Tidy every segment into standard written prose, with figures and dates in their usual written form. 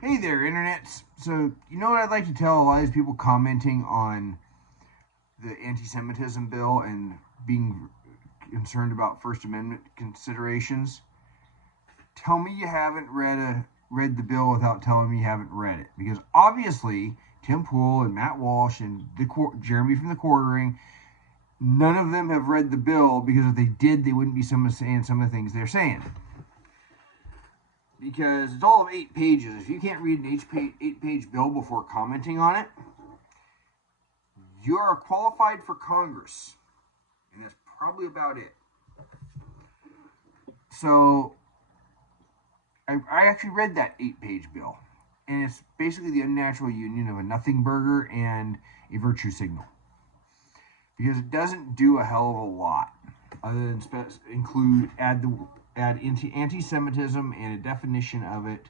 Hey there, internets. So, you know what I'd like to tell a lot of these people commenting on the anti-Semitism bill and being concerned about First Amendment considerations? Tell me you haven't read the bill without telling me you haven't read it, because obviously Tim Pool and Matt Walsh and Jeremy from the Quartering, none of them have read the bill, because if they did, they wouldn't be saying some of the things they're saying. Because it's all of 8 pages. If you can't read an 8-page bill before commenting on it, you are qualified for Congress. And that's probably about it. So, I actually read that 8-page bill. And it's basically the unnatural union of a nothing burger and a virtue signal. Because it doesn't do a hell of a lot other than add anti-Semitism and a definition of it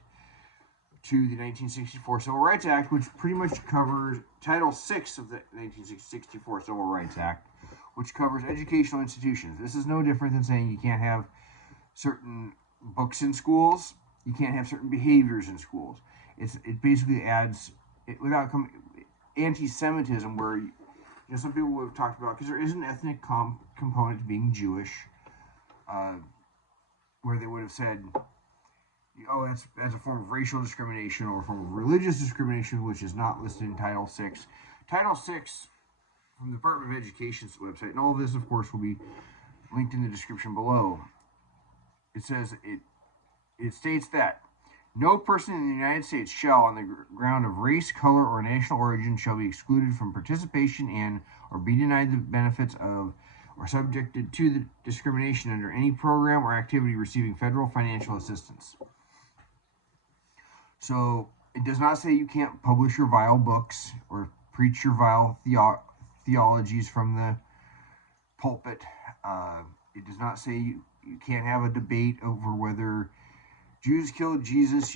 to the 1964 Civil Rights Act, which pretty much covers Title VI of the 1964 Civil Rights Act, which covers educational institutions. This is no different than saying you can't have certain books in schools, you can't have certain behaviors in schools. It basically adds anti-Semitism, where some people have talked about, because there is an ethnic component to being Jewish, where they would have said, oh, that's a form of racial discrimination or a form of religious discrimination, which is not listed in Title VI. Title VI from the Department of Education's website, and all of this, of course, will be linked in the description below. It says it states that no person in the United States shall, on the ground of race, color, or national origin, shall be excluded from participation in or be denied the benefits of or subjected to the discrimination under any program or activity receiving federal financial assistance. So it does not say you can't publish your vile books or preach your vile theologies from the pulpit. It does not say you can't have a debate over whether Jews killed Jesus,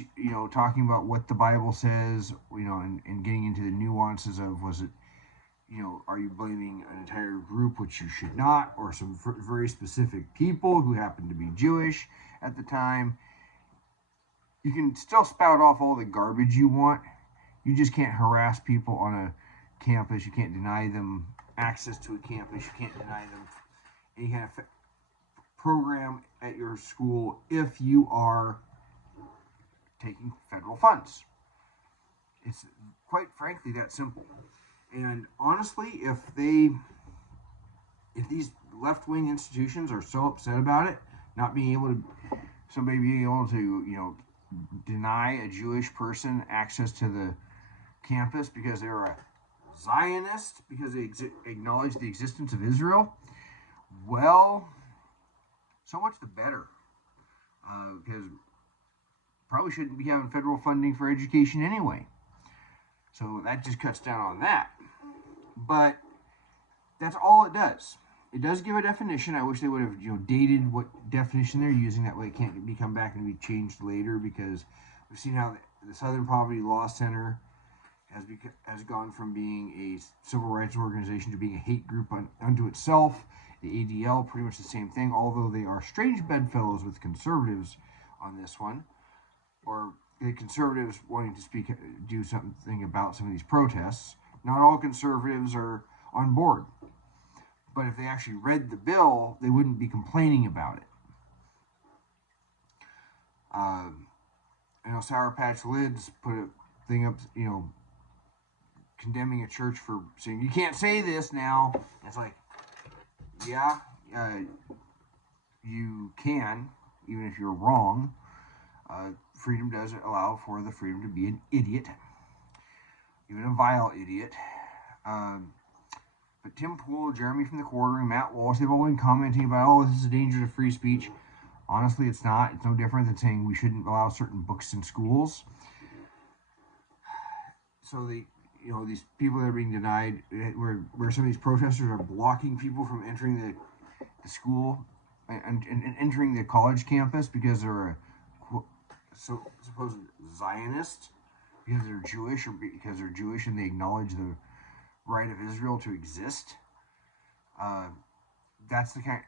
talking about what the Bible says, and getting into the nuances of, was it, are you blaming an entire group, which you should not, or some very specific people who happened to be Jewish at the time. You can still spout off all the garbage you want. You just can't harass people on a campus. You can't deny them access to a campus. You can't deny them any kind of program at your school if you are taking federal funds. It's quite frankly that simple. And honestly, if these left-wing institutions are so upset about it, not being able to, somebody being able to, deny a Jewish person access to the campus because they're a Zionist, because they acknowledge the existence of Israel, well, so much the better. Because probably shouldn't be having federal funding for education anyway. So that just cuts down on that. But that's all it does. It does give a definition. I wish they would have, dated what definition they're using. That way it can't come back and be changed later, because we've seen how the Southern Poverty Law Center has gone from being a civil rights organization to being a hate group unto itself. The ADL, pretty much the same thing, although they are strange bedfellows with conservatives on this one, or the conservatives wanting to do something about some of these protests. Not all conservatives are on board. But if they actually read the bill, they wouldn't be complaining about it. Sour Patch Lids put a thing up, condemning a church for saying, you can't say this now. It's like, yeah, you can, even if you're wrong. Freedom does allow for the freedom to be an idiot, even a vile idiot. But Tim Pool, Jeremy from the Quartering, Matt Walsh, they've all been commenting about, oh, this is a danger to free speech. Honestly, it's not. It's no different than saying we shouldn't allow certain books in schools. So these people that are being denied, where some of these protesters are blocking people from entering the school and entering the college campus because they're a supposed Zionist, because they're Jewish, or because they're Jewish and they acknowledge the right of Israel to exist. That's the kind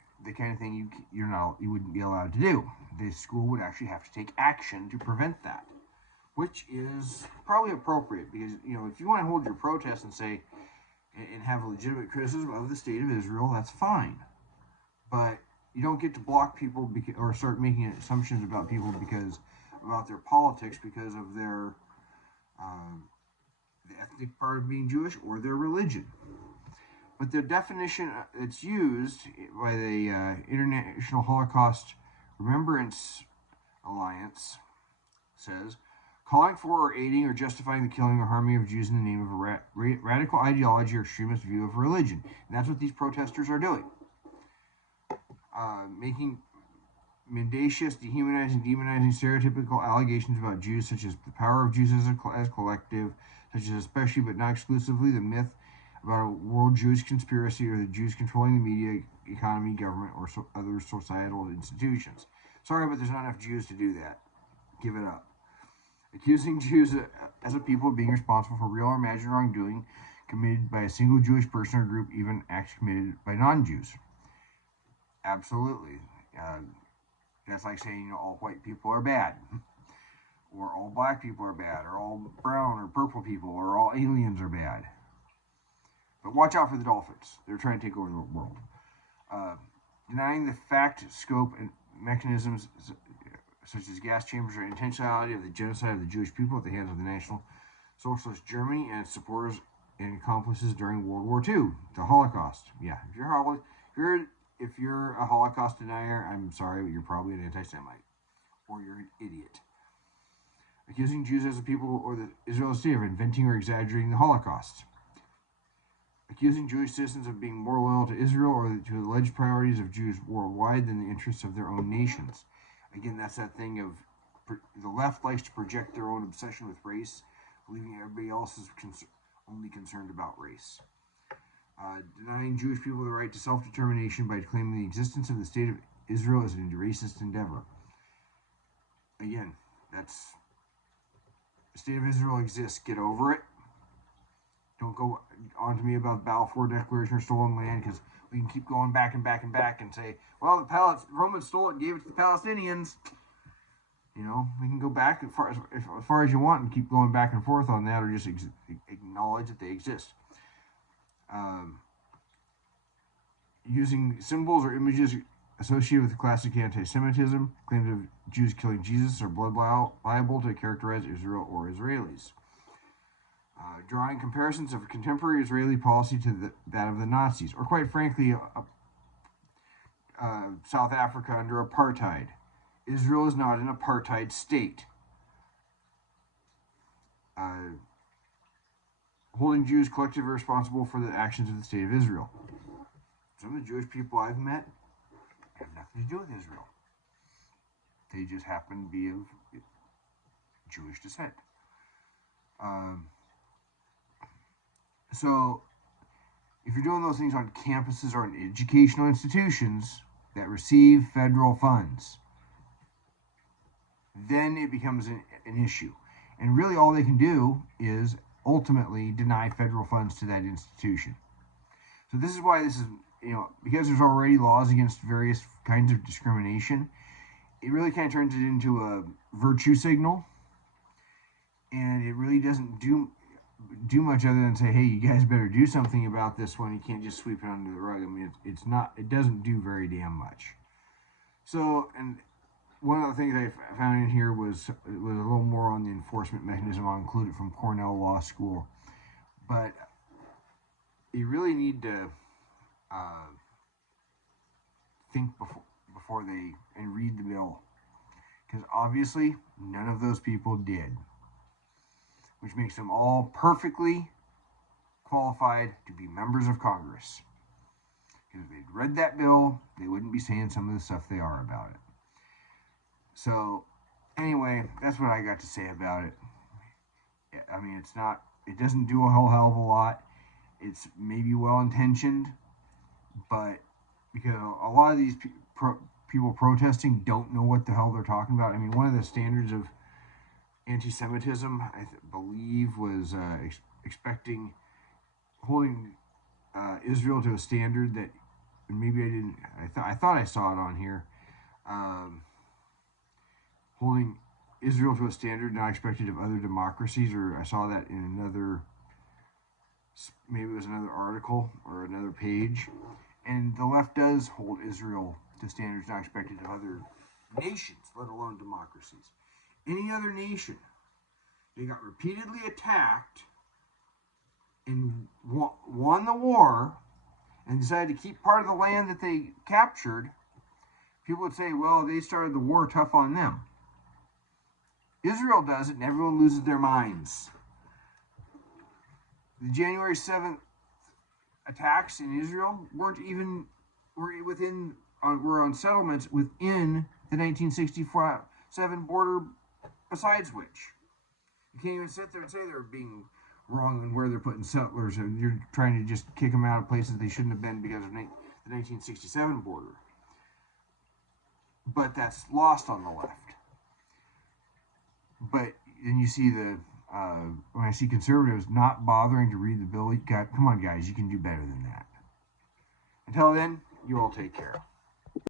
of thing you wouldn't be allowed to do. The school would actually have to take action to prevent that. which is probably appropriate because, if you want to hold your protest and say, and have a legitimate criticism of the state of Israel, that's fine. But you don't get to block people or start making assumptions about people about their politics because of their the ethnic part of being Jewish or their religion. But the definition that's used by the International Holocaust Remembrance Alliance says, calling for or aiding or justifying the killing or harming of Jews in the name of a radical ideology or extremist view of religion. And that's what these protesters are doing. Making mendacious, dehumanizing, demonizing, stereotypical allegations about Jews, such as the power of Jews as collective, such as especially but not exclusively the myth about a world Jewish conspiracy or the Jews controlling the media, economy, government, or other societal institutions. Sorry, but there's not enough Jews to do that. Give it up. Accusing Jews as a people of being responsible for real or imagined wrongdoing committed by a single Jewish person or group, even acts committed by non-Jews. Absolutely. That's like saying all white people are bad, or all black people are bad, or all brown or purple people, or all aliens are bad. But watch out for the dolphins. They're trying to take over the world. Denying the fact, scope, and mechanisms such as gas chambers or intentionality of the genocide of the Jewish people at the hands of the National Socialist Germany and its supporters and accomplices during World War II, the Holocaust. Yeah, if you're a Holocaust denier, I'm sorry, but you're probably an anti-Semite, or you're an idiot. Accusing Jews as a people or the Israeli state of inventing or exaggerating the Holocaust. Accusing Jewish citizens of being more loyal to Israel or to the alleged priorities of Jews worldwide than the interests of their own nations. Again, that's that thing of the left likes to project their own obsession with race, believing everybody else is only concerned about race. Denying Jewish people the right to self-determination by claiming the existence of the state of Israel as an racist endeavor. Again, the state of Israel exists. Get over it. Don't go on to me about the Balfour Declaration or stolen land, because we can keep going back and back and back and say, well, the Romans stole it and gave it to the Palestinians. We can go back as far as you want and keep going back and forth on that, or just acknowledge that they exist. Using symbols or images associated with the classic anti-Semitism, claims of Jews killing Jesus are blood liable to characterize Israel or Israelis. Drawing comparisons of contemporary Israeli policy to that of the Nazis, or quite frankly, South Africa under apartheid. Israel is not an apartheid state. Holding Jews collectively responsible for the actions of the state of Israel. Some of the Jewish people I've met have nothing to do with Israel. They just happen to be of Jewish descent. So, if you're doing those things on campuses or in educational institutions that receive federal funds, then it becomes an issue. And really all they can do is ultimately deny federal funds to that institution. So this is why this is, because there's already laws against various kinds of discrimination, it really kind of turns it into a virtue signal. And it really doesn't do much other than say, hey, you guys better do something about this one. You can't just sweep it under the rug. I mean, it doesn't do very damn much. So, and one of the things I found in here was a little more on the enforcement mechanism. I'll include it from Cornell Law School. But you really need to think before and read the bill. Because obviously, none of those people did. Which makes them all perfectly qualified to be members of Congress. Because if they'd read that bill, they wouldn't be saying some of the stuff they are about it. So, anyway, that's what I got to say about it. I mean, it doesn't do a whole hell of a lot. It's maybe well-intentioned, but because a lot of these people protesting don't know what the hell they're talking about. I mean, one of the standards of anti-Semitism, I believe, was holding Israel to a standard that maybe I didn't. I thought I saw it on here. Holding Israel to a standard not expected of other democracies, or I saw that in another, maybe it was another article or another page. And the left does hold Israel to standards not expected of other nations, let alone democracies. Any other nation, they got repeatedly attacked and won the war and decided to keep part of the land that they captured. People would say, well, they started the war, tough on them. Israel does it, and everyone loses their minds. The January 7th attacks in Israel were on settlements within the 1967 border, besides which. You can't even sit there and say they're being wrong in where they're putting settlers, and you're trying to just kick them out of places they shouldn't have been because of the 1967 border. But that's lost on the left. But then you see when I see conservatives not bothering to read the bill, come on, guys, you can do better than that. Until then, you all take care.